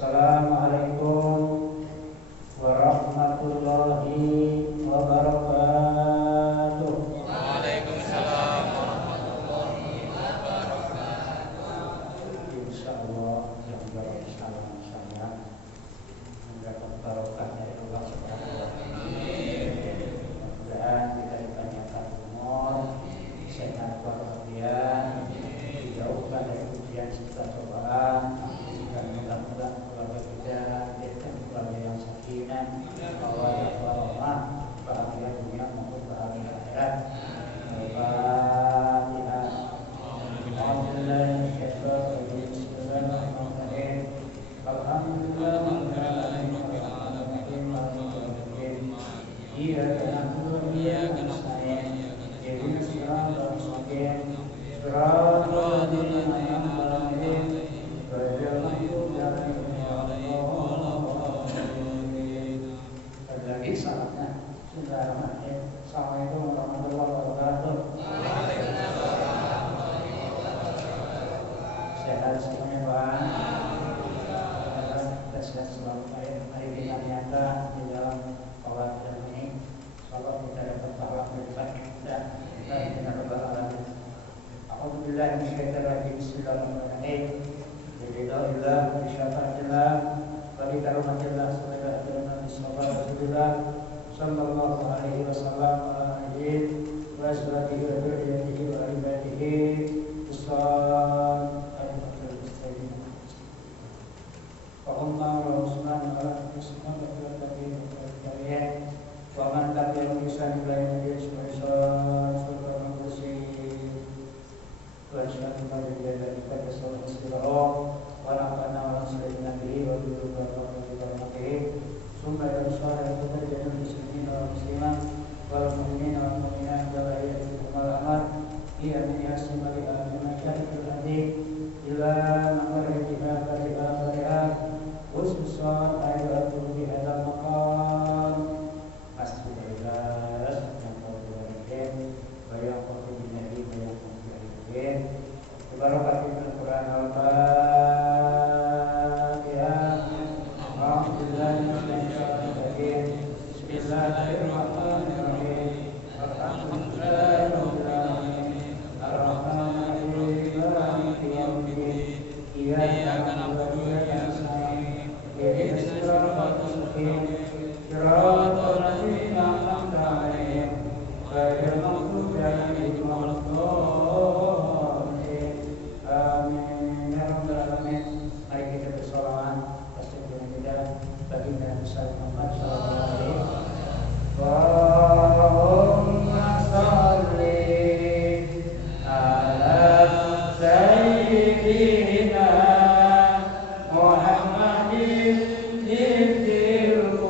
Assalamualaikum warahmatullahi wabarakatuh. Waalaikumsalam warahmatullahi wabarakatuh. Insyaallah yang bersalam saya mendapat barokah dari Allah Subhanahu wa taala. Mudah-mudahan kita dipanjangkan umur, sehat walafiat, dijauhkan dari ujian serta cobaan, dan mudah-mudahan keluarga kita diberikan keluarga yang sakinah, mawaddah warahmah, bahagia dunia maupun bahagia akhirat. Al-Fatihah. Lagi salatnya. Bismillahirrahmanirrahim. Assalamualaikum warahmatullahi wabarakatuh. Sehat semuanya Pak. Kita sehat selalu. Mari kita niatkan di dalam sholat ini. Sholat kita dapat pahala berlipat dan kita berbahagia. Alhamdulillah minasyaitonirrajim. Bismillahirrahmanirrahim. Bismillahillah wa syafa'atillah wa li karumatillah subhanahu Rasulullah sallallahu alaihi wasallam ala alihi wa ashabihi wa dzurriyyatihi wa ibadihi ussal al-fatul mustaqim. Allahumma wa sallallahu ala sayyidina wa man tabi'ahum bi ihsan ila yaumil qiyamah subhanallahi wa asyhadu an la ilaha illallah wa nafa'ana wa sallallahu alaihi wa sallam. Summa irsyad al-mutajjidin muslimin wal muslimat wal mu'minin wal mu'minat wal ayyatin wal amat iya min yasimali amin syarikul hadi ila maqarratiha fatiha fatiha khususan ayatu bi hadal maqam asbillah yang qawlin bayang qawlin nabi bayang qawlin barakatul Quran Bismillahirrahmanirrahim. Alhamdulillahirabbil alamin. Arrahmanirrahim. Maliki yaumiddin. Iyyaka na'budu wa iyyaka nasta'in. Ihdinas siratal mustaqim. Siratal ladzina an'amta 'alaihim ghairil maghdubi 'alaihim waladdallin. Amin ya rabbal alamin. Mari kita bersolawat atas kita baginda Muhammad sallallahu alaihi wasallam. Allahumma sholli ala sayyidina Muhammadin ibtil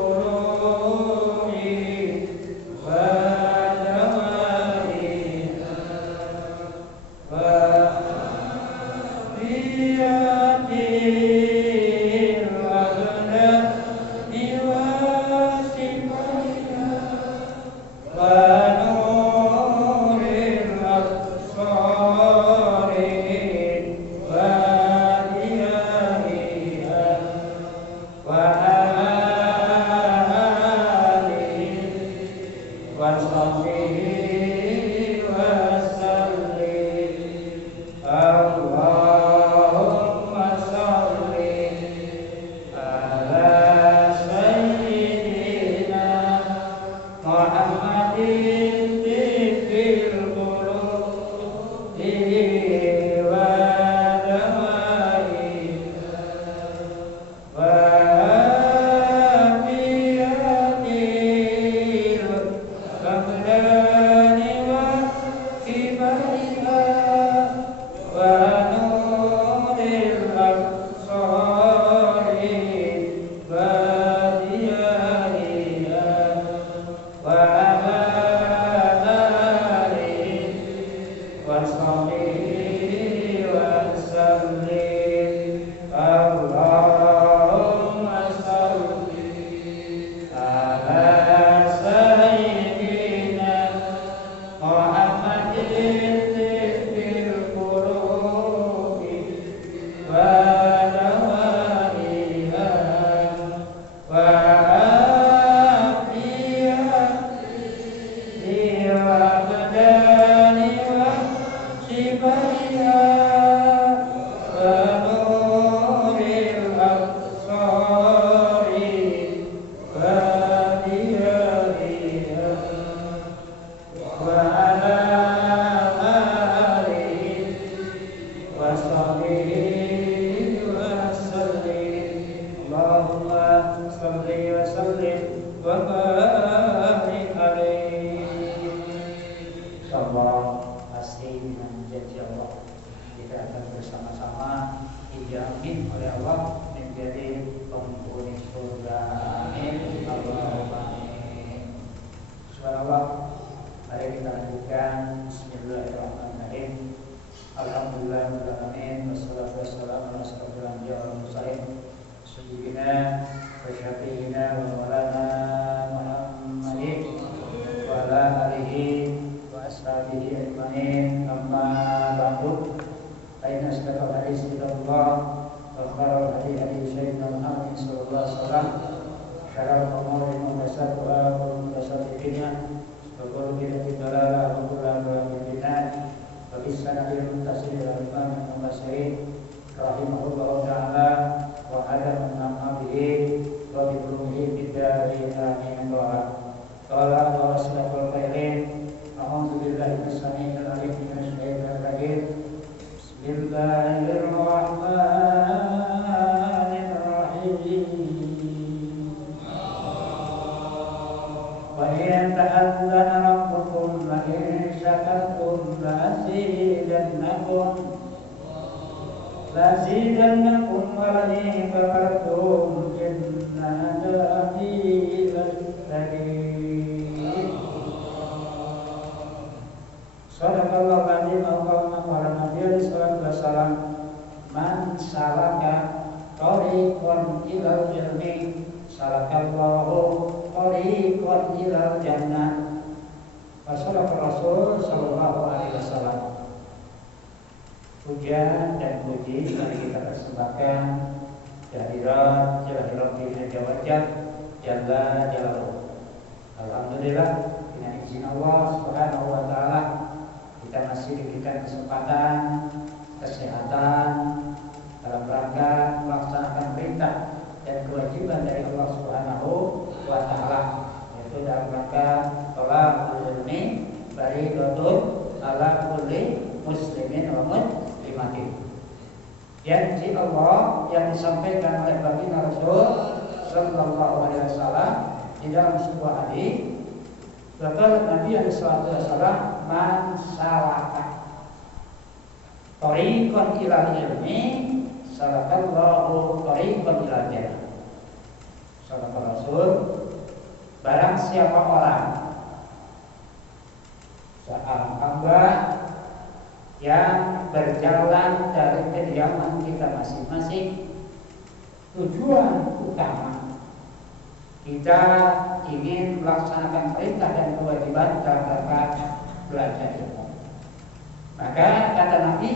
salli wa sallim wa barik alaihi. Insyaallah pasti dengan janji Allah kita akan bersama-sama dijamin oleh Allah menjadi penghuni surga. Amin. Allahumma amin. Subhanallah. Mari kita lanjutkan. Bismillahirrahmanirrahim. Alhamdulillahirrahmanirrahim. Wassalatu wassalamu ala asyrofil anbiya'i wal mursalin sayyidina wa syafi'ina wa maulana Muhammadin wa ala alihi wa ashabihi ajmain. Amma ba'du. Aina asdaqal hadis kitabullah wa khairul hadi sayyidina Muhammad sallallahu alaihi wasallam. Syarrul umuri muhdatsatuha wa muhdatsatul bid'ah wa kullu bid'atin dalalah wa kullu dalalatin bid'ah. Wa bisanadil muttasil ila Imam al-Mufassirin rahimahullahu ta'ala wa hada man nama bihi wa bi qulubihi bid-darin amin. Qala wa asyraful khairin a'udzu billahi minasyaitonir rajim minasyaitonir rajim. Bismillahirrahmanirrahim. Wa in ta'adzana rabbukum la in syakartum lazidannakum wa la in kafartum inna adhabi lasyadid. Sadaqallahu al-azim wa qala Nabi sallallahu alaihi wasallam man salaka tariqan ilal ilmi salakallahu tariqan ilal jannah. Sadaqa Rasul sallallahu alaihi wasallam. Puja dan puji mari kita persembahkan kehadirat Rabbil Jawajah Jalla Jalaluhu. Alhamdulillah dengan izin Allah Subhanahu wa taala kita masih diberikan kesempatan, kesehatan dalam rangka melaksanakan perintah dan kewajiban dari Allah Subhanahu wa taala, yaitu dalam rangka thalabul ilmi fardhatun ala kulli muslimin wa muslimatin. Janji Allah yang disampaikan oleh baginda Rasul sallallahu alaihi wasallam di dalam sebuah hadis. Kata Nabi sallallahu alaihi wasallam, man salaka tariqan ilal ilmi salakallahu tariqan ilal jannah. Sadaqa Rasul, barang siapa orang seorang hamba yang berjalan dari kediaman kita masing-masing, tujuan utama kita ingin melaksanakan perintah dan kewajiban dalam rangka belajar ilmu. Maka kata Nabi,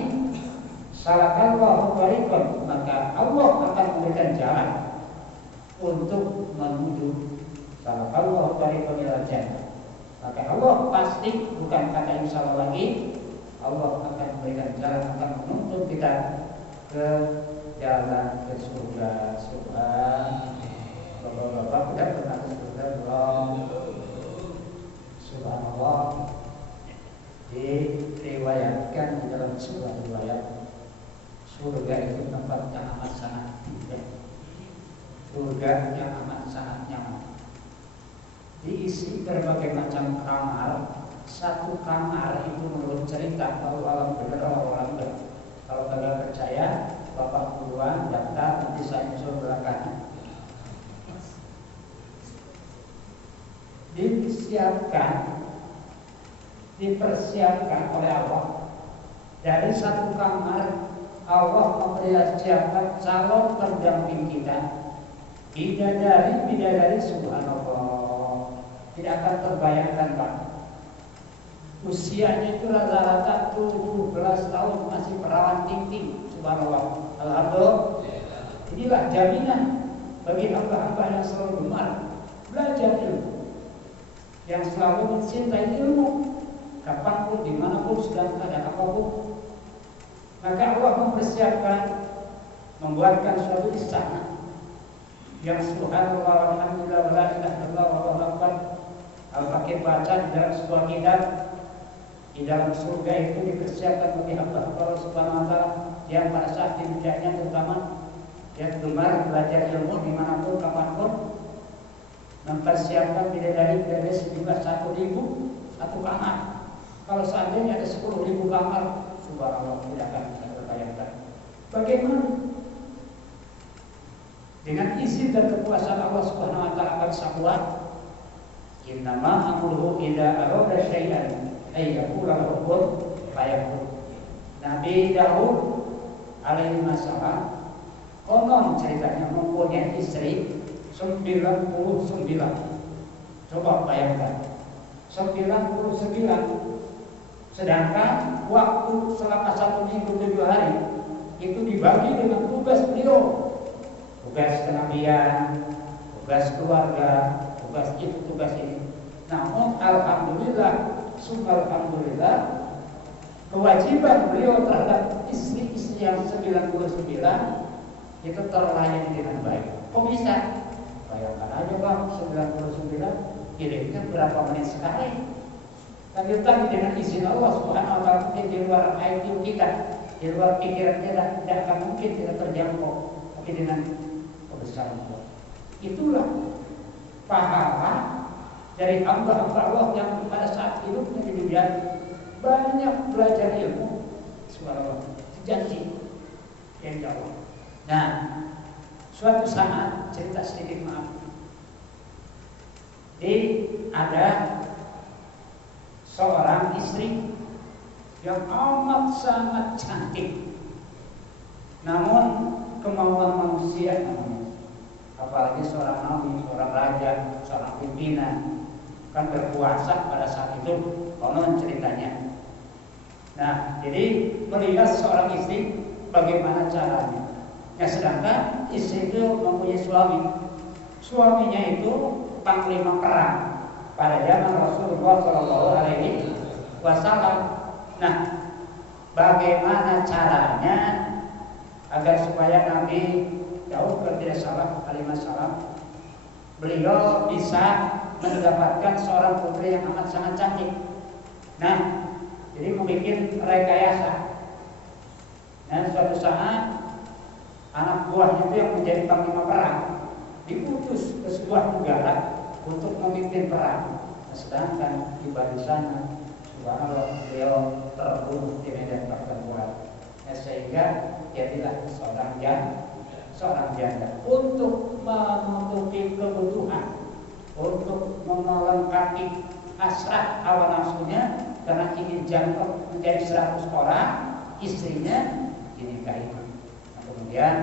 salakallahu tariqan, maka Allah akan memberikan jalan untuk menuju salakallahu tariqan ilal jannah. Maka Allah pasti, bukan kata insya Allah lagi, Allah akan memberikan jalan, akan menuntun kita ke jalan ke surga. Bapak-bapak sudah pernah ke surga belum? Subhanallah. Diriwayatkan di dalam sebuah riwayat, surga itu tempat yang amat sangat indah. Surga yang amat sangat nyaman. Diisi berbagai macam kamar. Satu kamar itu menurut cerita, kalau alam benar orang benar. Kalau kalian percaya, bapak buruan daftar, nanti saya nyusul belakangnya. Dipersiapkan oleh Allah. Dari satu kamar Allah mempersiapkan calon pendamping kita, bidadari subhanallah. Tidak akan terbayangkan Pak. Usianya itu rata-rata 17 tahun, masih perawan ting-ting, subhanallah. Alhamdulillah. Inilah jaminan bagi hamba-hamba yang selalu gemar belajar ilmu, yang selalu mencintai ilmu, kapanpun, dimanapun, sedang ada apapun. Maka Allah mempersiapkan, membuatkan suatu istana yang subhanallah walhamdulillah wala ilaha illallah wallahu akbar. Al-Fakir baca di dalam sebuah kitab, di dalam surga itu dipersiapkan bagi hamba Allah Subhanahu wa taala yang pada saat hidupnya terutama yang gemar belajar ilmu dimanapun kapanpun, mempersiapkan bidadari sejumlah 1.000 satu kamar. Kalau seandainya ada 10.000 kamar, subhanallah, tidak akan bisa terbayangkan. Bagaimana? Dengan izin dan kekuasaan Allah Subhanahu wa taala akan sakuat. Innama amruhu idza arada syai'an ay yaqula lahu kun fayakun. Nabi Daud alaihi salam konon ceritanya mempunyai istri 99. Coba bayangkan, 99. Sedangkan waktu selama 1 minggu 7 hari itu dibagi dengan tugas beliau. Tugas kenabian, tugas keluarga, tugas itu, tugas ini. Namun alhamdulillah, alhamdulillah, kewajiban beliau terhadap istri-istri yang 99 itu terlayani dengan baik. Kok bisa? Bayangkan aja Bang, 99 kirimnya berapa menit sekali. Tapi tadi dengan izin Allah Subhanahu wa taala, mungkin di luar IQ kita, di luar pikiran kita tidak akan mungkin kita terjangkau. Tapi dengan kebesaran Allah, itulah pahala dari hamba-hamba Allah yang pada saat hidupnya di dunia banyak belajar ilmu. Subhanallah, janji yang Allah. Nah, suatu saat, cerita sedikit maaf, ada seorang istri yang amat sangat cantik, namun kemauan manusia namanya, apalagi seorang nabi, seorang raja, seorang pimpinan, kan berkuasa pada saat itu, konon ceritanya. Nah, jadi melihat seorang istri bagaimana caranya. Ya, sedangkan istri itu mempunyai suaminya itu panglima perang pada zaman Rasulullah SAW. Nah, bagaimana caranya agar supaya Nabi Daud tidak salah alaihissalam, beliau bisa mendapatkan seorang putri yang amat sangat cantik. Nah, jadi membuat rekayasa. Dan suatu saat anak buahnya itu yang menjadi panglima perang diutus ke sebuah negara untuk memimpin perang. Sedangkan di barisan, subhanallah, beliau terbunuh di medan pertempuran. Sehingga jadilah seorang janda untuk menutupi kebutuhan, untuk melengkapi hasrat hawa nafsunya, karena ingin jantung menjadi 100 orang, istrinya dinikahi. Kemudian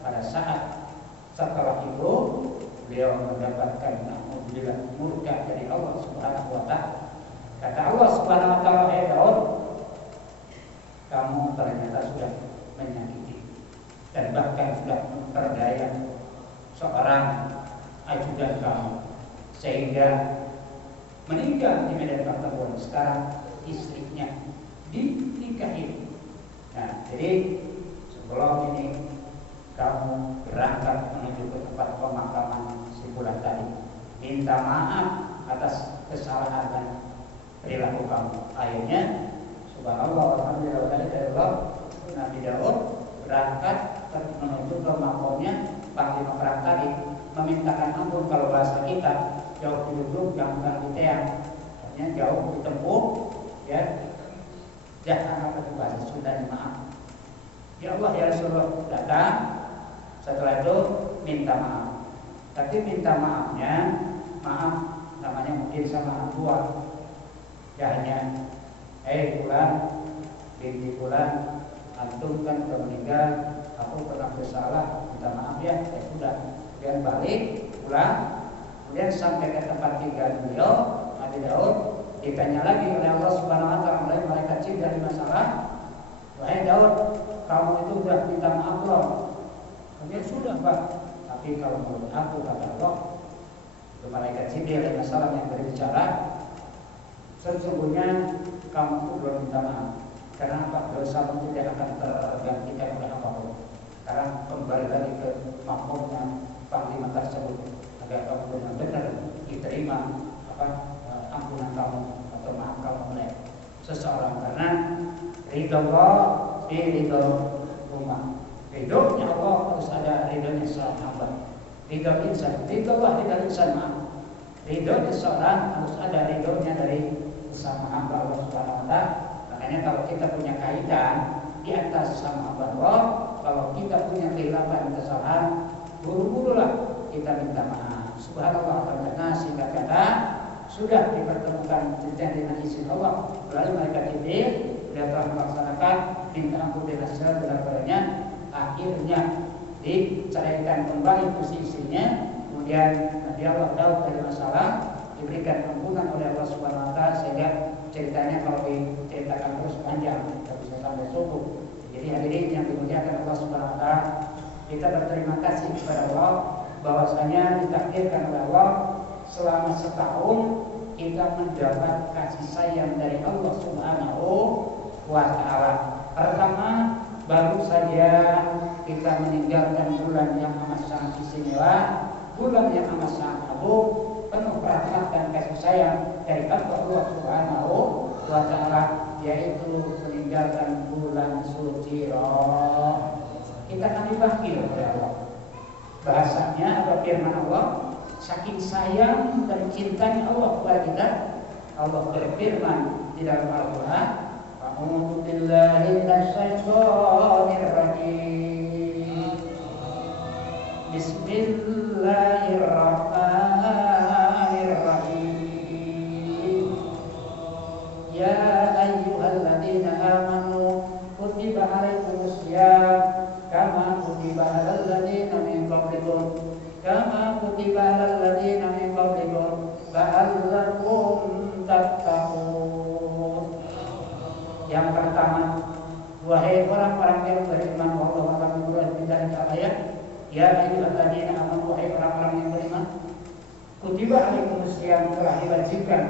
pada saat setelah itu beliau mendapatkan alhamdulillah murka dari Allah Subhanahu wa taala. Kata Allah Subhanahu wa taala, "Hai Daud, kamu ternyata sudah menyakiti dan bahkan sudah memperdaya seorang ajudan kamu sehingga meninggal di medan pertempuran. Sekarang istrinya dinikahi." Nah, jadi sebelum ini kamu berangkat menuju ke tempat pemakaman si bulan tadi, minta maaf atas kesalahan dan perilaku kamu. Akhirnya, subhanallah, alhamdulillah, dari Allah, Nabi Daud berangkat menuju ke makomnya panglima perang tadi, memintakan ampun. Kalau bahasa kita, jauh duduk, jangan diteang, artinya jauh ditempuh, ya, jangan apa bahasa Sunda, maaf. Ya Allah, ya Rasulullah, datang. Setelah itu minta maaf. Tapi minta maafnya, maaf namanya mungkin sama tua. Ya hanya, bulan, binti bulan, antum kan sudah meninggal, aku pernah bersalah, minta maaf ya. Sudah. Kemudian balik, pulang. Kemudian sampai ke tempat tinggal beliau, Nabi Daud, ditanya lagi oleh Allah Subhanahu wa taala oleh malaikat Jibril dari masalah, "Wahai Daud, kamu itu sudah minta maaf belum?" Kemudian sudah Pak, tapi kalau menurut aku, kata Allah, itu malaikat Jibril dari masalah yang berbicara, sesungguhnya kamu itu belum minta maaf. Karena apa? Dosamu tidak akan tergantikan oleh apapun. Sekarang kembali lagi ke makomnya panglima tersebut agar kamu benar-benar diterima ampunan kamu atau maaf kamu oleh seseorang, karena ridho Allah di ridho umat. Ridhonya Allah harus ada ridhonya seorang hamba. Ridho insan, ridho Allah, ridho insan, maaf. Ridho seseorang harus ada ridhonya dari sesama hamba Allah Subhanahu wa taala. Makanya kalau kita punya kaidah di antara sesama hamba Allah, kalau kita punya kehilapan kesalahan, buru-burulah kita minta maaf. Subhanallah, karena singkat kata sudah dipertemukan dengan izin Allah melalui malaikat Jibril, dia telah melaksanakan minta ampun dengan segala benar-benarnya. Akhirnya diceraikan kembali istrinya. Kemudian Nabi Allah Daud dari masalah diberikan ampunan oleh Allah Subhanahu wa taala, sehingga ceritanya kalau diceritakan terus panjang, tidak bisa sampai subuh. Jadi hadirin yang dimuliakan Allah Subhanahu wa taala, kita berterima kasih kepada Allah bahwasanya ditakdirkan oleh Allah selama setahun kita mendapat kasih sayang dari Allah Subhanahu wa taala. Pertama, baru saja kita meninggalkan bulan yang amat sangat istimewa, bulan yang amat sangat agung, penuh rahmat dan kasih sayang dari Allah Subhanahu wa taala, yaitu meninggalkan bulan suci Ramadan. Kita akan dipanggil oleh Allah. Bahasanya atau firman Allah, saking sayang dan cintanya Allah kepada kita, Allah berfirman di dalam Al-Qur'an, "A'udzu billahi minasyaitonir rajim. Bismillahirrahmanirrahim. Ya ayyuhalladzina amanu kutiba 'alaikumusiyam kama kutiba 'alal ladzina min qablikum la'allakum tattaqun." Yang pertama, wahai orang-orang yang beriman, Allah akan membuat dari ayat, ya ayyuhalladzina amanu, wahai orang-orang yang beriman, kutiba 'alaikumusiyam, telah diwajibkan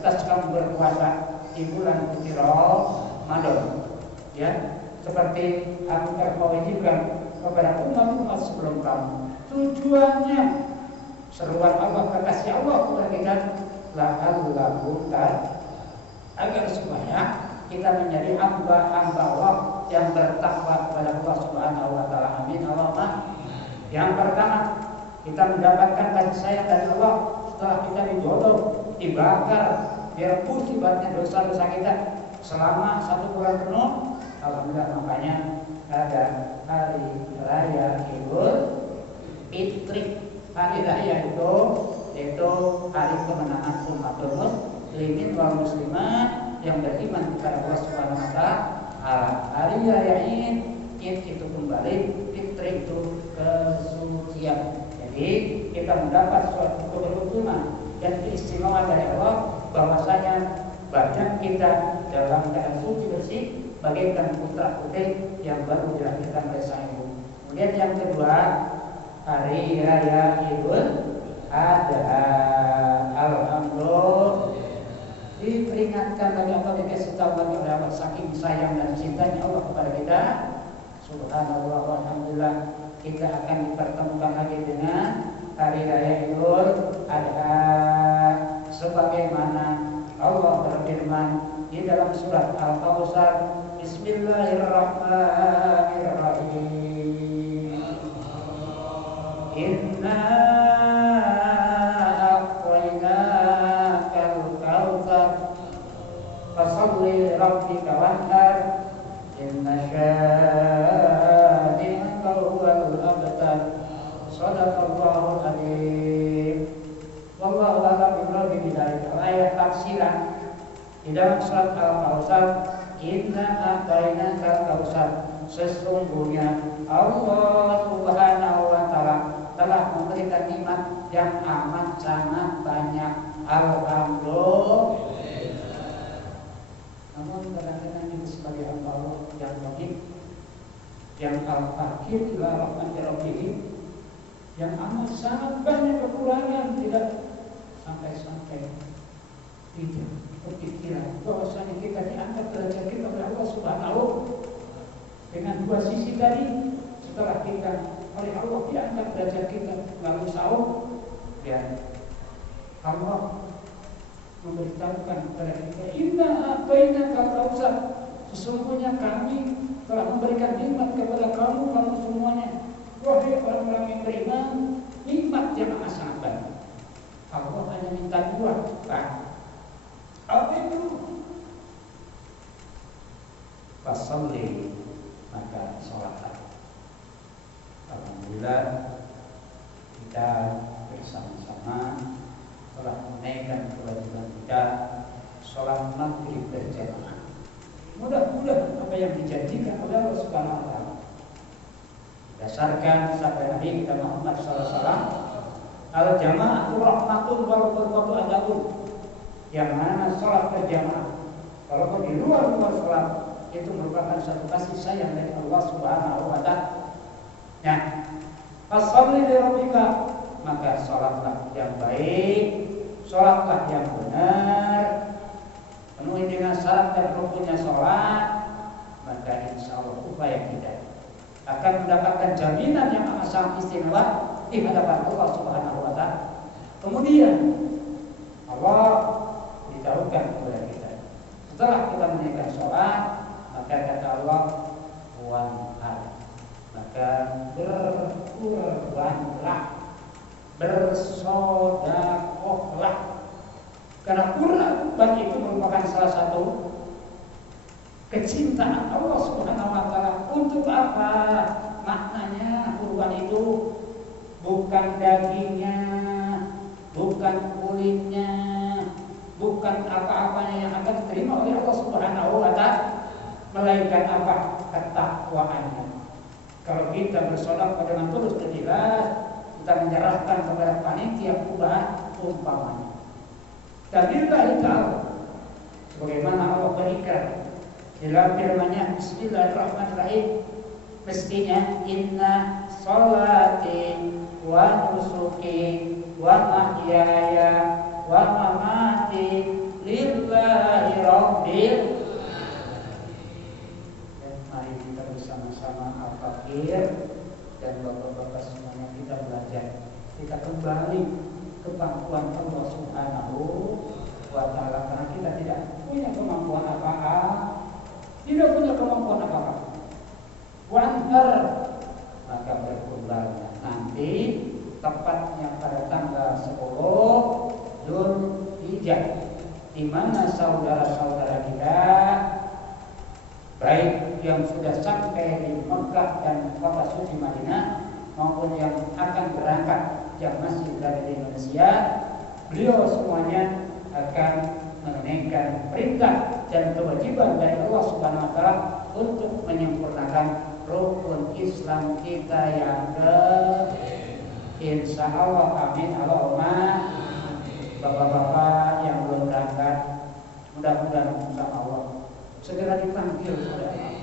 atas kamu berpuasa di bulan suci Ramadan. Ya, seperti aku mewajibkan kepada umat-umat sebelum kamu. Tujuannya seruan Allah, kekasih Allah kepada kita, la'allakum agar supaya kita menjadi hamba-hamba Allah yang bertakwa kepada Allah Subhanahu wa taala. Amin Allahumma. Yang pertama, kita mendapatkan kasih sayang dari Allah setelah kita digodok, dibakar, direbus ibaratnya dosa-dosa kita selama 1 bulan penuh. Alhamdulillah, makanya ada hari raya Idul Fitri. Hari raya itu yaitu hari kemenangan umat muslimin wal muslimat yang beriman kepada Allah Subhanahu wa taala. Hari raya Id itu kembali, Fitri itu kesucian. Jadi kita mendapat suatu keberuntungan dan keistimewaan dari Allah bahwasanya badan kita dalam keadaan suci bersih bagaikan putra putih yang baru dilahirkan oleh sang ibu. Kemudian yang kedua, hari raya Idul Adha. Alhamdulillah, diperingatkan lagi Allah, dikasih tahu lagi oleh Allah saking sayang dan cintanya Allah kepada kita. Subhanallah, alhamdulillah, kita akan dipertemukan lagi dengan hari raya Idul Adha, sebagaimana Allah berfirman di dalam surat Al-Kautsar, Bismillahirrahmanirrahim. Inna a'tainakal kautsar fasholli lirabbika wanhar inna syani'aka huwal abtar. Shadaqallahul adzim. Wallahu a'lam billaahi. Ayat tafsiran di dalam surat Al-Kautsar, inna a'tainakal kautsar, sesungguhnya Allah Subhanahu wa taala telah memberikan nikmat yang amat sangat banyak. Alhamdulillah. Namun kadang-kadang kita sebagai hamba Allah yang baik, yang al-fakir ila rahmati rabbih, yang amat sangat banyak kekurangan, tidak sampai-sampai tidak berpikiran bahwasanya kita diangkat derajat kita oleh Allah Subhanahu dengan dua sisi tadi. Setelah kita oleh Allah diangkat derajat kita lalu sahur, ya Allah memberitahukan kepada kita, inna a'tainakal kautsar, sesungguhnya kami telah memberikan nikmat kepada kamu semuanya. Wahai orang-orang yang beriman, nikmat yang amat sangat banyak. Allah hanya buat. Apa itu? Fasalli, maka sholatlah. Alhamdulillah kita bersama-sama telah menaikkan kewajiban kita sholat maghrib berjamaah. Mudah-mudahan apa yang dijanjikan oleh Allah Subhanahu wa taala berdasarkan sabda Nabi kita Muhammad SAW, al-jama'atu rahmatun wal furqatu adabun. Yang mana sholat berjamaah walaupun di luar sholat itu merupakan satu kasih sayang dari Allah Subhanahu wa taala. Nah, fasholli li rabbika, maka sholatlah yang baik, sholatlah yang benar, penuhi dengan syarat dan rukunnya sholat, maka insya Allah upaya kita akan mendapatkan jaminan yang amat sangat istimewa di hadapan Allah Subhanahu wa taala. Kemudian Allah beritahukan kepada kita, setelah kita menunaikan sholat, maka kata Allah, wanhar, maka berkurbanlah, bersedekahlah. Karena kurban itu merupakan salah satu kecintaan Allah Subhanahu wa taala. Untuk apa? Maknanya kurban itu bukan dagingnya, bukan kulitnya, bukan apa-apanya yang akan diterima oleh Allah Subhanahu wa taala, melainkan apa? Ketakwaannya. Kalau kita bersedekah dengan tulus dan ikhlas, kita menyerahkan kepada panitia kurban umpamanya. Dan lillahi ta'ala, sebagaimana Allah berikan dalam firman-Nya, Bismillahirrahmanirrahim, mestinya inna sholati wa nusuki wa mahyaya wa mamati lillahi rabbil alamin. Dan mari kita bersama-sama al-fakir dan bapak-bapak semuanya kita belajar, kita kembali ke pangkuan Allah Subhanahu wa taala, karena kita tidak punya kemampuan apa-apa, tidak punya kemampuan apa-apa. Wanhar, maka berkurbanlah nanti tepatnya pada tanggal 10 Dzulhijjah, di mana saudara-saudara kita baik yang sudah sampai di Mekah dan kota suci Madinah maupun yang akan berangkat yang masih berada di Indonesia, beliau semuanya akan menunaikan perintah dan kewajiban dari Allah Subhanahu wa taala untuk menyempurnakan rukun Islam kita yang insya Allah, amin Allahumma. Bapak-bapak yang belum berangkat, mudah-mudahan sama Allah segera dipanggil oleh Allah,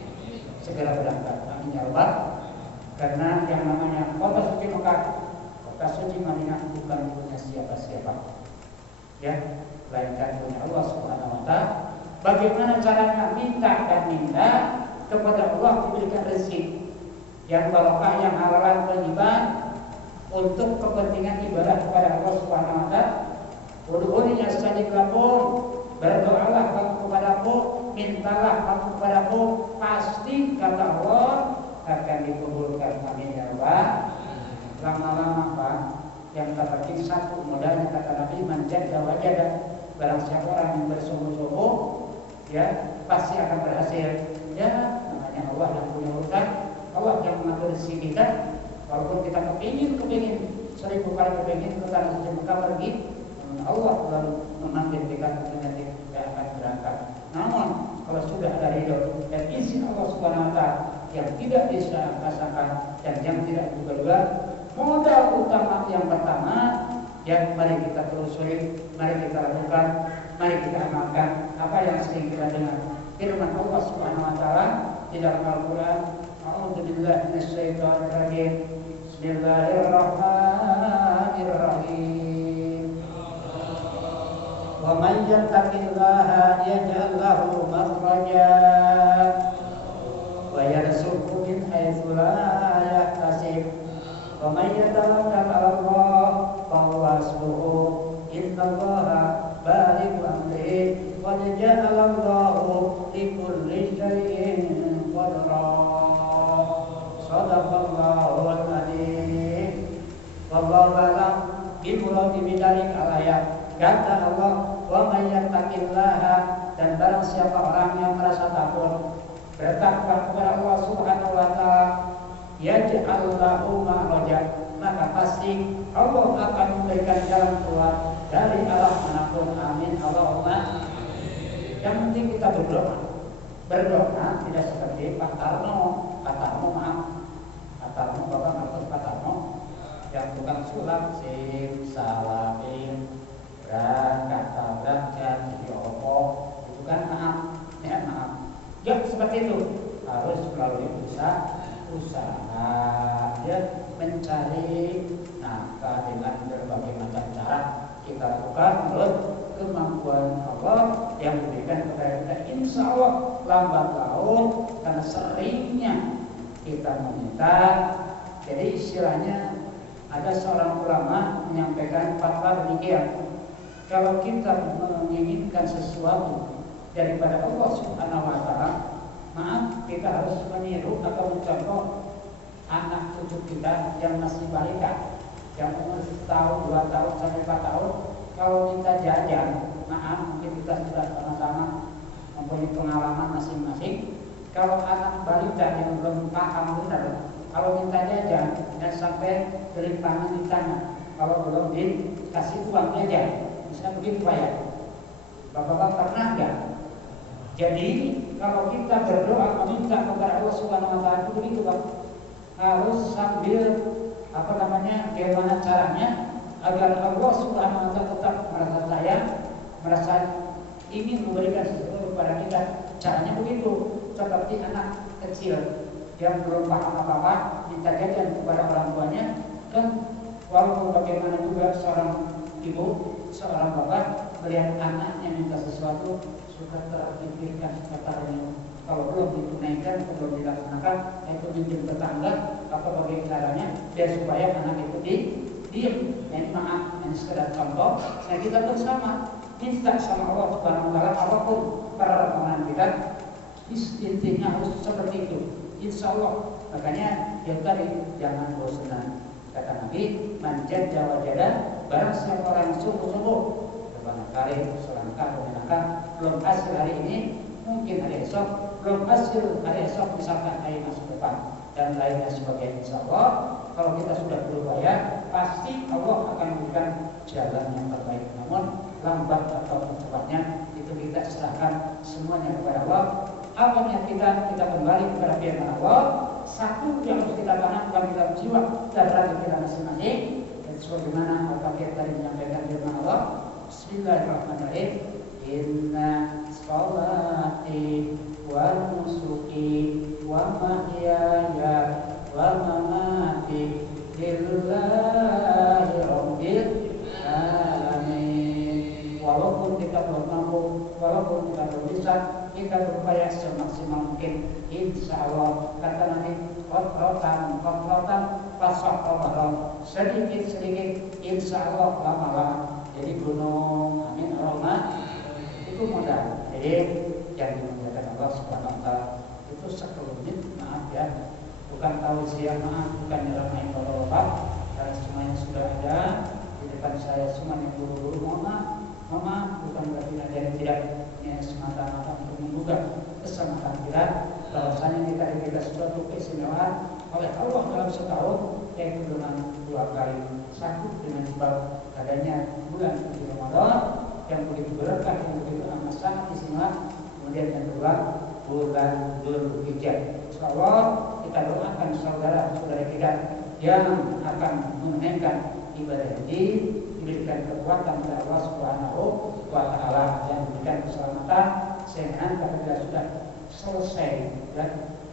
segera berangkat, amin ya Allah. Karena yang namanya kota suci Mekah, kota suci Madinah bukan punya siapa-siapa, ya, melainkan punya Allah Subhanahu wa taala. Bagaimana caranya? Minta dan minta kepada Allah diberikan rezeki yang barokah, yang halal thayyiban untuk kepentingan ibadah kepada Allah Subhanahu wa taala. Ud'uni astajib lakum, berdoalah kamu kepadaku, mintalah kamu kepadaku, pasti kata Allah akan dikabulkan, amin ya Allah. Lama-lama Pak, yang kata satu modalnya kata Nabi, man jadda wajada, barang siapa orang yang bersungguh-sungguh, ya pasti akan berhasil. Ya, namanya Allah yang punya urusan, Allah yang mengatur rezeki kita. Walaupun kita kepingin 1000 kali kepingin ke tanah suci Mekah pergi, Allah lalu memanggil kita tidak akan berangkat. Namun kalau sudah ada ridho dan izin Allah Subhanahu wa taala yang tidak bisa rasakan dan yang tidak juga, modal utama yang pertama, ya mari kita telusuri, mari kita lakukan, mari kita amalkan apa yang sering kita dengar. Firman Allah Subhanahu wa taala di dalam Al-Qur'an, a'udzubillahi minasyaitonir rajim. Bismillahirrahmanirrahim. Wa man yattaqillaha yaj'al lahu makhraja wa yarzuqhu min haitsu la yahtasib. Wa man yatawakkal 'ala Allah fa huwa hasbuhu. Innallaha balighu amrihi qad ja'ala Allahu likulli syai'in qadra. Shadaqallahul adzim. Wallahu a'lam bimuradi bidzalik al-ayat. Kata Allah, wa may yattaqillaha, dan barang siapa orang yang merasa takut bertakwa kepada Allah Subhanahu wa taala, yaj'al lahu makhraja, maka pasti Allah akan memberikan jalan keluar dari arah manapun. Amin Allahumma. Yang penting kita berdoa. Berdoa tidak seperti Pak Tarno. Pak Tarno maaf. Pak Tarno Bapak ngerti Pak Tarno yang tukang sulap sim salamin berangkat tabrakkan jadi opo itu kan maaf ya maaf. Ya seperti itu harus melalui usaha ya mencari nafkah dengan berbagai macam cara kita lakukan menurut kemampuan Allah yang diberikan kepada kita. Insya Allah lambat laun karena seringnya kita meminta. Jadi istilahnya ada seorang ulama menyampaikan fatwa demikian, kalau kita menginginkan sesuatu daripada Allah Subhanahu wa taala, maaf kita harus meniru atau mencontoh anak cucu kita yang masih balita, yang umur 1 tahun, 2 tahun sampai 4 tahun. Kalau kita jajan, maaf mungkin kita sudah sama-sama mempunyai pengalaman masing-masing. Kalau anak balita yang belum paham benar, kalau minta jajan dan sampai gelimpangan di tangan, kalau belum dikasih uang jajan, bisa begitu Pak ya? Bapak-bapak pernah nggak? Jadi kalau kita berdoa meminta kepada Allah Subhanahu wa taala begitu Pak, harus sambil bagaimana caranya agar Allah Subhanahu wa taala tetap merasa sayang, merasa ingin memberikan sesuatu kepada kita. Caranya begitu, seperti anak kecil yang belum paham apa-apa minta jajan kepada orang tuanya, kan walaupun bagaimana juga seorang ibu, seorang bapak melihat anaknya minta sesuatu suka terpikirkan katanya, kalau belum ditunaikan, belum dilaksanakan, itu minjem tetangga apa bagaimana caranya biar supaya anak itu diem. Ini maaf, ini sekedar contoh. Nah kita bersama minta sama Allah Subhanahu wa taala apapun permohonan kita, intinya harus seperti itu. Insya Allah. Makanya yang tadi jangan bosan. Kata Nabi, manjat jawajada, barang siapa orang sungguh-sungguh berbanyak kali selangkah menyenangkan, belum hasil hari ini, mungkin hari esok, belum hasil hari esok, misalkan hari masa depan dan lainnya sebagainya. Insya Allah kalau kita sudah berupaya, pasti Allah akan memberikan jalan yang terbaik. Namun lambat atau cepatnya itu kita serahkan semuanya kepada Allah. Awalnya kita kembali kepada firman Allah. Satu yang harus kita tanamkan dalam jiwa dan raga kita masing-masing. Dan sebagaimana Al-Fakir tadi menyampaikan firman Allah, Bismillahirrahmanirrahim. Inna sholati wa nusuki wa mahyaya wa mamati lillahi rabbil alamin. Walaupun kita belum mampu, walaupun kita belum bisa, kita berupaya semaksimal mungkin. Insya Allah kata Nabi, kotrotan pasok sedikit insya Allah lama-lama jadi gunung. Amin Allahumma. Itu modal. Jadi yang dimuliakan Allah Subhanahu wa taala itu sekelumit, maaf ya, bukan tausiah, maaf, bukan nyeramain bapak-bapak, karena semuanya sudah ada di depan saya, semuanya guru-guru. Mohon maaf, bukan berarti ada yang tidak, ini semata-mata untuk membuka keselamatan kita, bahwasanya kita suatu keistimewaan oleh Allah dalam setahun, yaitu dengan 2 kali. Satu dengan sebab adanya bulan suci Ramadan yang begitu berkah, yang begitu amat sangat istimewa. Kemudian yang kedua, bulan Dzulhijjah. Insyaallah kita doakan saudara-saudara kita yang akan menunaikan ibadah haji, diberikan kekuatan oleh Allah Subhanahu wa taala, yang diberikan keselamatan sehingga apabila sudah selesai ya,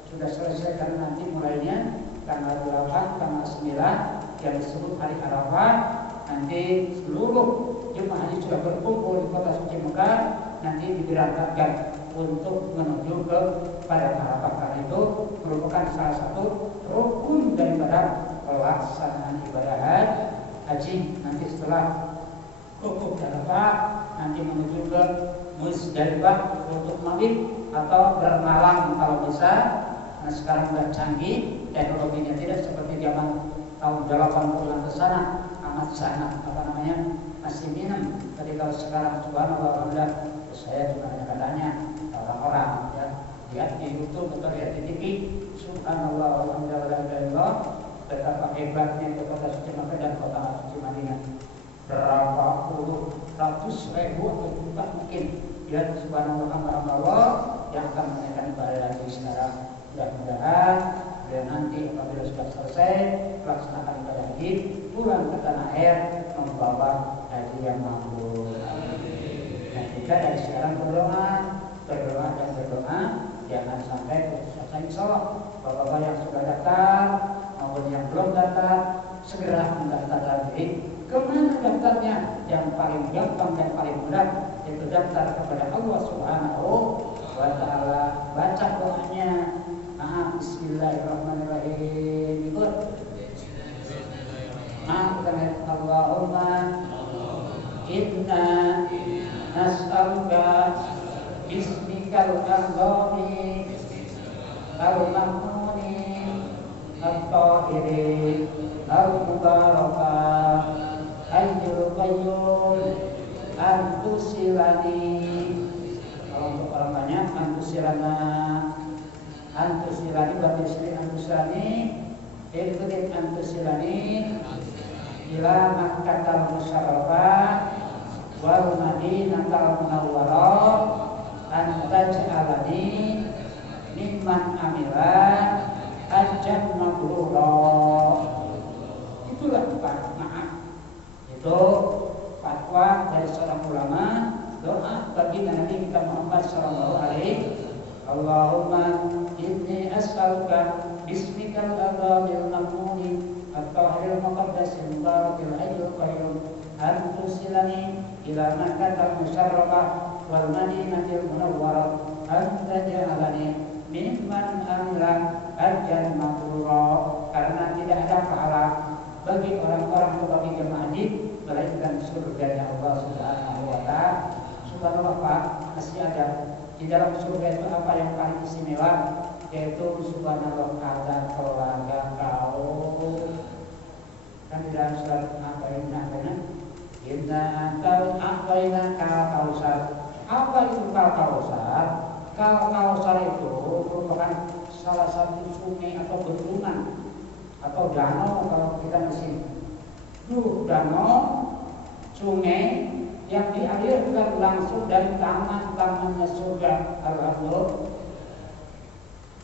sudah selesai karena nanti mulainya tanggal 8, tanggal 9 yang disebut hari Arafah. Nanti seluruh jemaah haji sudah berkumpul di kota suci Mekah, nanti diberangkatkan untuk menuju ke pada Arafah, karena itu merupakan salah satu rukun daripada pelaksanaan ibadah haji. Nanti setelah wukuf di Arafah, nanti menuju ke Muzdalifah untuk mabit atau bermalam kalau bisa. Nah sekarang sudah canggih, teknologinya tidak seperti zaman tahun 80-an ke sana, amat sangat masih minum. Tapi kalau sekarang subhanallah alhamdulillah, saya cuma hanya katanya orang-orang ya lihat di YouTube atau lihat di TV, subhanallah alhamdulillah, betapa hebatnya kota suci Makkah dan kota suci Madinah. Berapa puluh ratus ribu atau juta mungkin lihat subhanallah alhamdulillah yang akan menaikkan ibadah lagi sekarang. Mudah-mudahan dan nanti apabila sudah selesai melaksanakan ibadah haji, pulang ke tanah air membawa haji yang makbul. Nah, kita dari sekarang berdoa dan berdoa, jangan sampai putus asa. Insyaallah bapak-bapak yang sudah daftar maupun yang belum daftar segera mendaftar lagi. Kemana daftarnya? Yang paling gampang dan paling mudah yaitu daftar kepada Allah Subhanahu wa Ta'ala. Baca doanya. Bismillahirrahmanirrahim. Ikut. Allahumma inna nas'aluka bismikal a'zami al-mahmuni at-tahiri al-mubaraka hayyul qayyum antusilani. Kalau untuk orang banyak antusilani berarti sini antusilani ikutin antusilani ila Makkatal Musyarrafah wal Madinatal Munawwarah antaj'alani mimman amila hajjan mabrura. Itulah Pak, maaf. Itu fatwa dari seorang ulama, doa bagi Nabi kita Muhammad sallallahu alaihi. Allahumma inni as'aluka bismikal adzamil mamuni at-tahiril muqaddasil mubarakil hayyul qayyum an tusilani ila Makkatal Musyarrafah wal Madinatil Munawwarah an taj'alani mimman amila hajjan mabrura. Karena tidak ada pahala bagi orang-orang atau bagi jemaah haji melainkan surganya Allah Subhanahu wa Ta'ala. Subhanallah Pak, masih ada di dalam surga itu apa yang paling istimewa, yaitu subhanallah ada telaga kau. Kan di dalam surat inna a'tayna kausar. Apa itu kausar? Kausar itu merupakan salah satu sungai atau bendungan atau danau kalau kita di sini. Danau, sungai yang dialirkan langsung dari taman-tamannya surga. Alhamdulillah.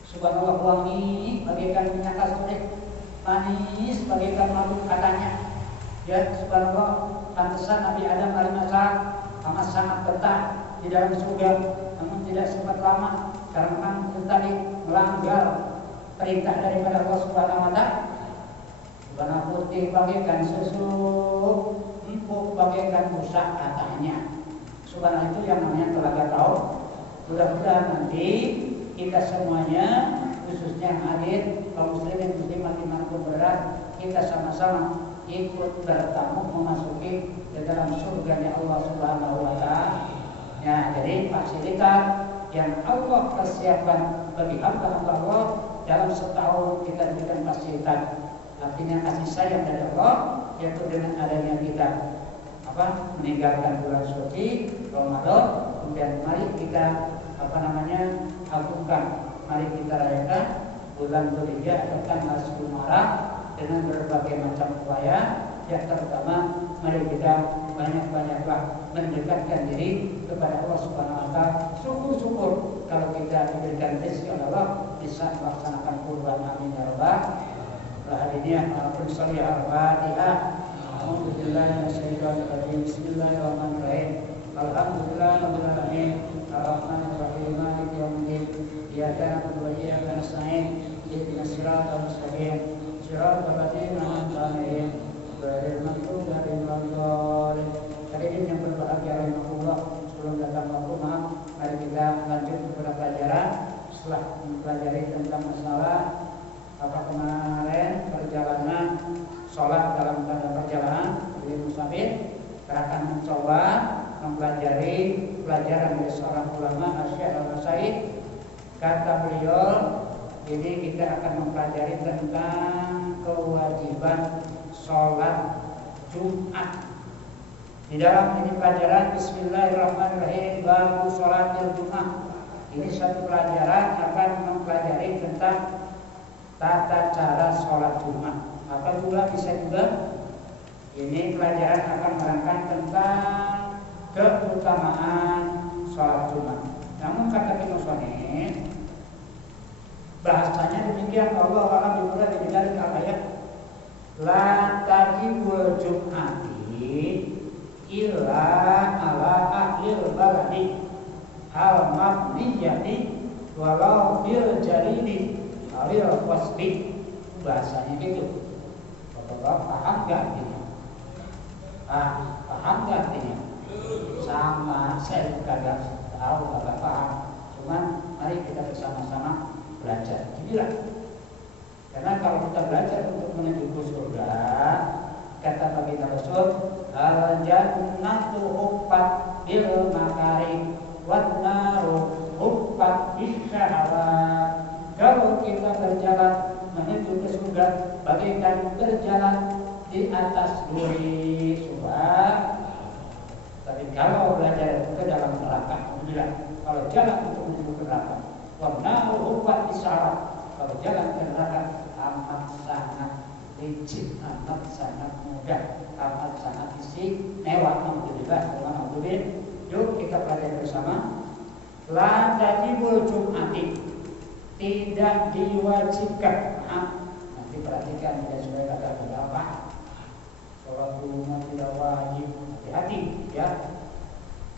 Subhanallah, wangi bagaikan minyak kasturi, manis bagaikan madu katanya. Ya, subhanallah, pantesan Nabi Adam alaihissalam amat sangat betah di dalam surga, namun tidak sempat lama karena tadi melanggar perintah daripada Allah Subhanahu wa Ta'ala. Warna putih bagaikan susu, empuk bagaikan busa katanya. Subhanallah, itu yang namanya telaga tahu. Mudah-mudahan nanti kita semuanya, khususnya yang hadir kaum muslimin muslimat dimanapun berada, kita sama-sama ikut bertamu memasuki ke dalam surganya Allah Subhanahu wa Ta'ala. Ya, jadi fasilitas yang Allah persiapkan bagi hamba-hamba Allah dalam setahun kita berikan fasilitas. Artinya kasih sayang dari Allah, yaitu dengan adanya kita meninggalkan bulan suci Ramadan, kemudian mari kita agungkan, mari kita rayakan bulan Dzulhijjah atau tanggal 10 Maret dengan berbagai macam upaya. Yang terutama mari kita banyak-banyaklah mendekatkan diri kepada Allah Subhanahu wa Ta'ala. Syukur-syukur kalau kita diberikan rezeki oleh Allah bisa melaksanakan kurban. Amin ya rabbal alamin. Al-Fatihah. A'udzubillahi minasyaitonir rajim. Bismillahirrahmanirrahim. Alhamdulillahirabbil alamin. Arrahmanirrahim. Maliki yaumiddin. Iyyaka na'budu wa iyyaka nasta'in. Ihdinas siratal mustaqim. Siratal ladzina an'amta 'alaihim ghairil maghdubi 'alaihim waladdallin. Hadirin yang berbahagia rahimakumullah, sebelum datang waktu maaf, mari kita lanjut kepada pelajaran. Setelah mempelajari tentang masalah kemarin perjalanan sholat dalam keadaan perjalanan dari musafir, kita akan mencoba mempelajari pelajaran dari seorang ulama Asy-Syaikh Al-Sa'id. Kata beliau, ini kita akan mempelajari tentang kewajiban sholat Jumat. Di dalam ini pelajaran Bismillahirrahmanirrahim bab sholatil Jumat. Ini satu pelajaran akan mempelajari tentang tata cara sholat Jumat. Atau juga bisa juga ini pelajaran akan menerangkan tentang keutamaan sholat Jumat. Namun kata musannif bahasanya demikian, Allah alam dimulai dari ayat la tajibul jum'ati illa ala ahlil baladi al mabniyati walau bil jaridi awil wasbi. Bahasanya gitu. Bapak paham gak artinya? Paham gak artinya? Sama, saya juga gak tahu, gak paham. Cuman mari kita bersama-sama belajar. Inilah. Karena kalau kita belajar untuk menuju ke surga, kata baginda Rasul, al-jannatu huffat bil makari wan naru huffat bis syahawat. Kalau kita berjalan menuju ke surga, bagaikan berjalan di atas duri subah. Tapi kalau belajar ke dalam neraka, kalau jalan untuk menuju ke neraka, wan naru huffat bis syahawat. Kalau jalan ke neraka amat sangat licin, amat sangat mudah, amat sangat istimewa. Alhamdulillah. Yuk kita pelajari bersama. La tajibul jum'ati, tidak diwajibkan. Nanti perhatikan tidak sesuai kata berapa. Sholat Jumat tidak wajib. Hati-hati ya.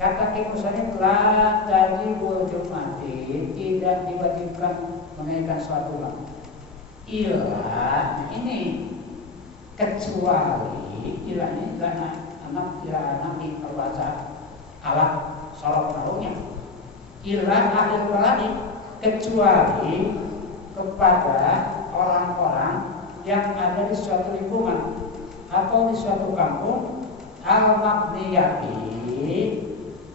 Kata musannif la tajibul jum'ati, tidak diwajibkan menunaikan sholat Jumat. Illa ini kecuali illa ini anak di perbaca alat sholat taruhnya. Illa akhir waladi, kecuali kepada orang-orang yang ada di suatu lingkungan atau di suatu kampung al-mabniyati,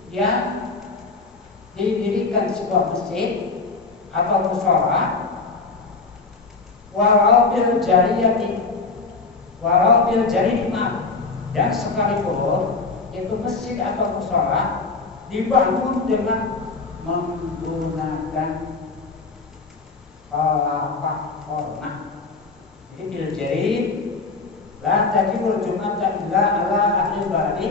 yang didirikan sebuah masjid atau mushola, walau bil jariyati, maaf, dan sekalipun itu masjid atau mushola dibangun dengan menggunakan kelapa korma. Jadi bil jarid la tajibul jum'ata illa ala ahli baladi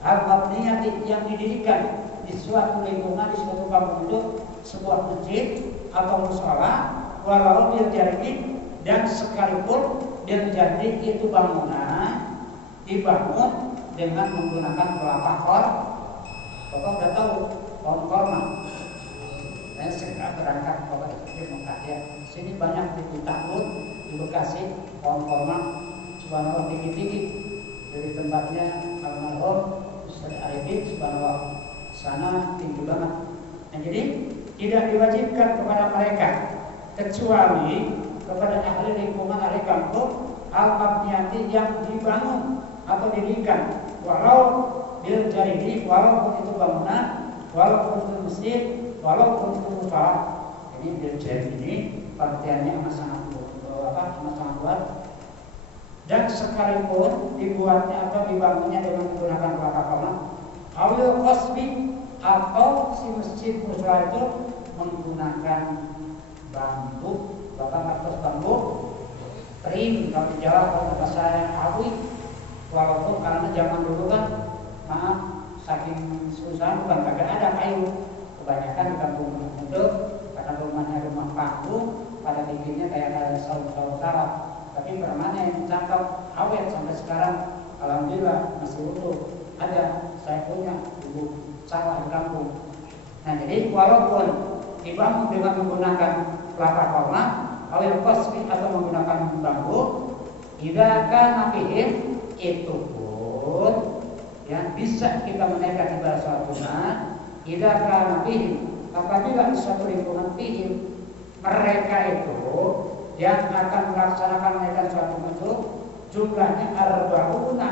al-mabniyati, yang didirikan di suatu lingkungan, di suatu kampung itu sebuah masjid atau mushola, walau bil jarid, dan sekalipun bil jarid itu bangunan dibangun dengan menggunakan kelapa korma. Bapak udah tahu pohon korma. Saya segera berangkat Bapak di Mekah ya. Sini banyak di Takut, di Bekasi, pohon korma subhanallah tinggi-tinggi. Dari tempatnya almarhum Ustaz Arifin, subhanallah sana tinggi banget. Nah, jadi tidak diwajibkan kepada mereka kecuali kepada ahli lingkungan, ahli kampung al-mabniyati, yang dibangun atau didirikan walau bil jaridi, walaupun itu bangunan, walaupun itu masjid, walaupun itu mushola. Ini bil jaridi ini pengertiannya amat sangat luas. Dan sekalipun dibuatnya atau dibangunnya dengan menggunakan kelapa korma, awil qasbi, atau si masjid mushola itu menggunakan bambu. Bapak kertas bambu trim, kalau di Jawa kalau bahasa Awi. Walaupun karena zaman dulu kan, maaf, saking susah bukan kagak ada kayu. Kebanyakan di kampung itu karena rumahnya rumah panggung, pada bikinnya kayak saung-saung sawah. Tapi permanen, cakep, awet sampai sekarang. Alhamdulillah masih utuh. Ada, saya punya ibu sawah di kampung. Nah, jadi walaupun dibangun dengan menggunakan kelapa korma, awil qasbi, atau menggunakan bambu, idza kana fihim, itu pun yang bisa kita menaikkan ibadah sholat Jumat. Idza kana fihim, apabila di suatu lingkungan fihim, mereka itu yang akan melaksanakan menaikkan sholat Jumat itu jumlahnya arba'una,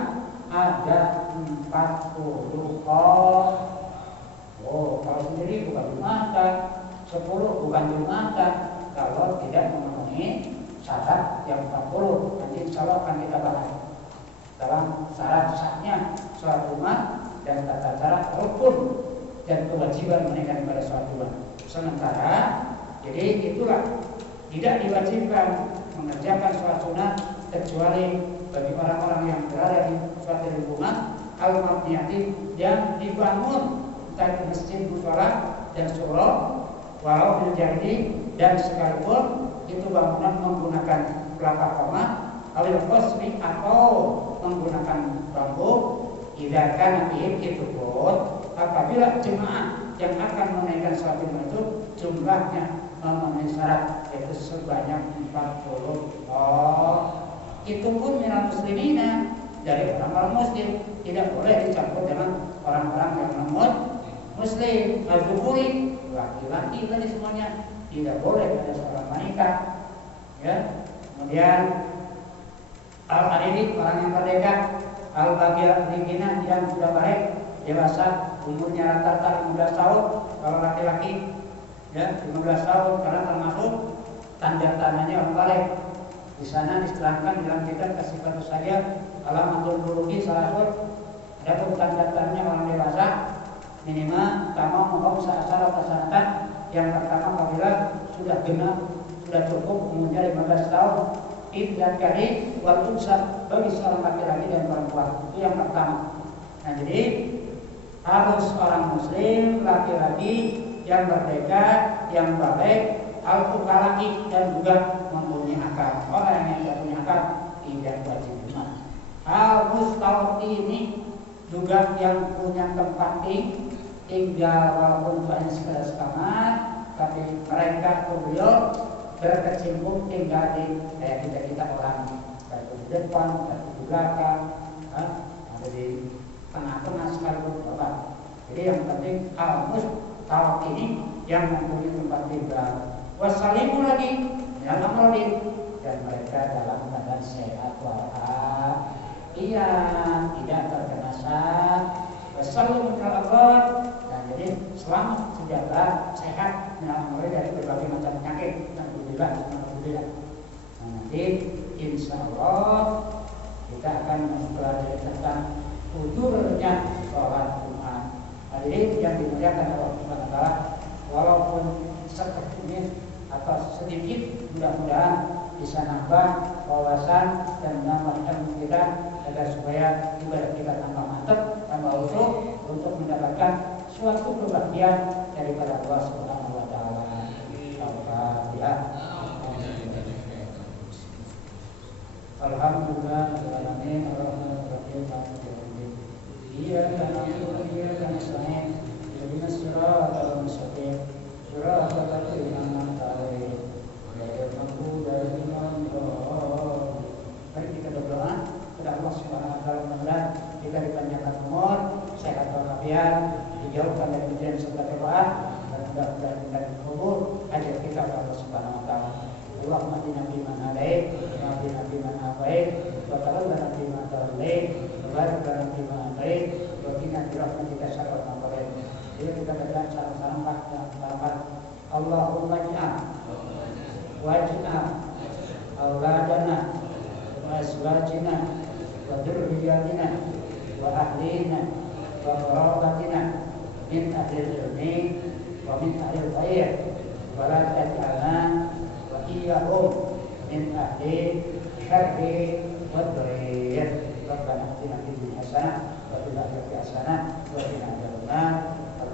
ada 40 orang. Oh, kalau sendiri bukan Jumatan, 10 bukan Jumatan, kalau tidak memenuhi syarat yang 40. Nanti insya Allah akan kita bahas. dalam syarat sahnya sholat Jumat dan tata cara rukun dan kewajiban menunaikan ibadah sholat Jumat. Sementara jadi itulah tidak diwajibkan mengerjakan sholat sunat kecuali bagi orang-orang yang berada di suatu lingkungan al-mabniyati yang dibangun entah di masjid, mushola dan surau, walau menjadi dan sekalipun itu bangunan menggunakan pelapa koma, awil qasmi atau menggunakan bambu. Idza kana itu pun apabila jemaah yang akan menunaikan sholat Jumat itu jumlahnya memenuhi syarat yaitu sebanyak 40 itu pun minal muslimina dari orang-orang muslim, tidak boleh dicampur dengan orang-orang yang non muslim. Al-Zuhuri laki-laki tadi semuanya, tidak boleh ada seorang wanita ya. Kemudian al-Aridi orang yang merdeka, al-Bagir Ringina yang sudah balik dewasa, umurnya rata-rata 15 tahun kalau laki-laki ya, 15 tahun karena termasuk tanda-tandanya orang balik. Di sana diterangkan dalam kitab Kasifatu saja Alamatul Bulugi Salasul, ada pun tanda-tandanya orang dewasa minimal pertama mohon seasal pasangan. Yang pertama apabila sudah genap, sudah cukup umurnya 15 tahun, dan kali wal unsa bagi seorang laki-laki dan perempuan, itu yang pertama. Nah jadi harus orang muslim laki-laki yang merdeka, yang balik, al-fuqara'i dan juga mempunyai akal. Orang yang tidak punya akal tidak wajib Jumat. Al-mustawti ini juga yang punya tempat tinggal walaupun hanya sekedar sekamar, tapi mereka beliau berkecimpung tinggal di kayak kita orang satu di depan, satu di belakang, ada di tengah-tengah sekalipun bapak. Jadi yang penting al-mustawti ini yang mempunyai tempat tinggal. Wassalimu lagi dalam rodin dan mereka dalam keadaan sehat walafiat, tidak terkena sakit. Wassalimu kalabot dan jadi selamat sejahtera sehat dalam rodin dari berbagai macam penyakit. Alhamdulillah. Nah, nanti insya Allah kita akan mempelajari tentang ujurnya sholat Jumat. Hadirin yang dimuliakan Allah Subhanahu wa taala, walaupun seperti atau sedikit mudah-mudahan bisa nambah wawasan dan menambah ilmu kita agar supaya ibadah kita tambah mantap, tambah utuh untuk mendapatkan suatu kebahagiaan daripada Allah Subhanahu wa taala. Alhamdulillah alamin arrahmanirrahim maliki yaumiddin. Iyyaka na'budu wa iyyaka nasta'in. Ihdinas siratal mustaqim. Siratal ladzina an'amta 'alaihim ghairil maghdubi 'alaihim waladdallin. Mari kita berdoa kepada Allah Subhanahu wa taala, mudah-mudahan kita dipanjangkan umur, sehat walafiat, dijauhkan dari kejadian serta cobaan, dan mudah-mudahan kita dikubur ajal kita kepada Allah Subhanahu wa taala. Allahumma inna biman hadait, wa inna biman afait, wa tawallana biman tawallait, wa barik lana biman atait, wa qina bi rahmatika syarra ma qadait. Jadi kita baca sama-sama Pak. Allahumma ij'al waj'al auladana wa azwajina wa dzurriyyatina wa ahlina wa qarabatina min ahlil ilmi wa min ahlil khair wa la taj'alna wa iyyahum min ahli syarri wa dharri. Rabbana atina fid dunya hasanah wa fil akhirati hasanah wa qina adzabannar.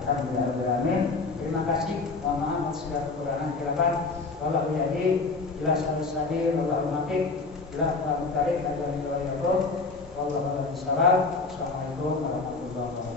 Alhamdulillahirrahmanirrahim. Terima kasih. Mohon maaf atas segala kekurangan khilafan. Wallahu yahdi ila sabil wallahu muwaffiq ila aqwamit thariq. Wallahu a'lam bishawab. Wassalamualaikum warahmatullahi wabarakatuh.